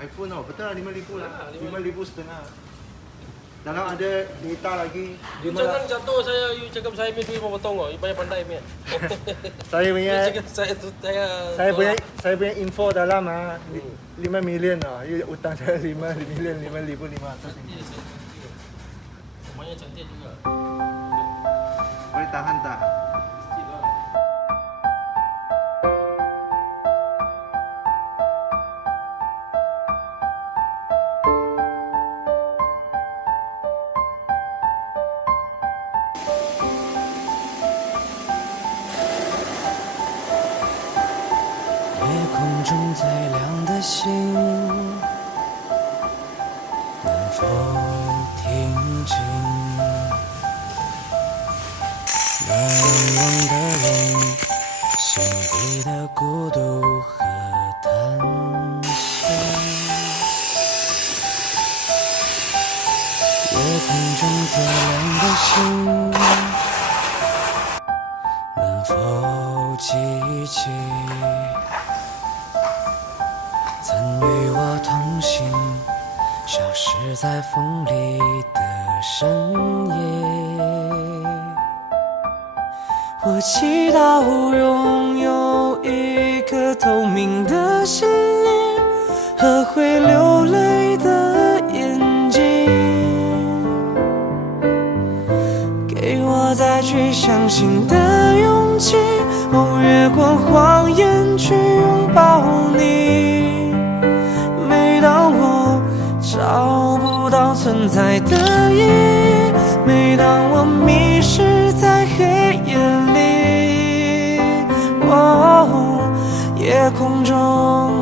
iPhone oh, betul lah 5,000 lah. 5,000 setengah. Dalam ada data lagi. You jangan jatuh saya, you cakap saya punya duit mau potong kok. You banyak pandai punya. Saya punya You cakap saya punya info dalam 5 million lah. You utang saya 5 million 5,500. Rumahnya cantik juga. Boleh tahan tak? Cantik lah. 夜空中最亮的星，能否听清那凝望的人心底的孤独和叹息？夜空中最亮的星，能否记起曾与我同行，消失在风里的深夜？我祈祷拥有一颗透明的心灵和会流泪的眼睛，给我再去相信的勇气，越过谎言去拥抱你。每当我找不到存在的意义，每当我迷失在黑夜里，夜空中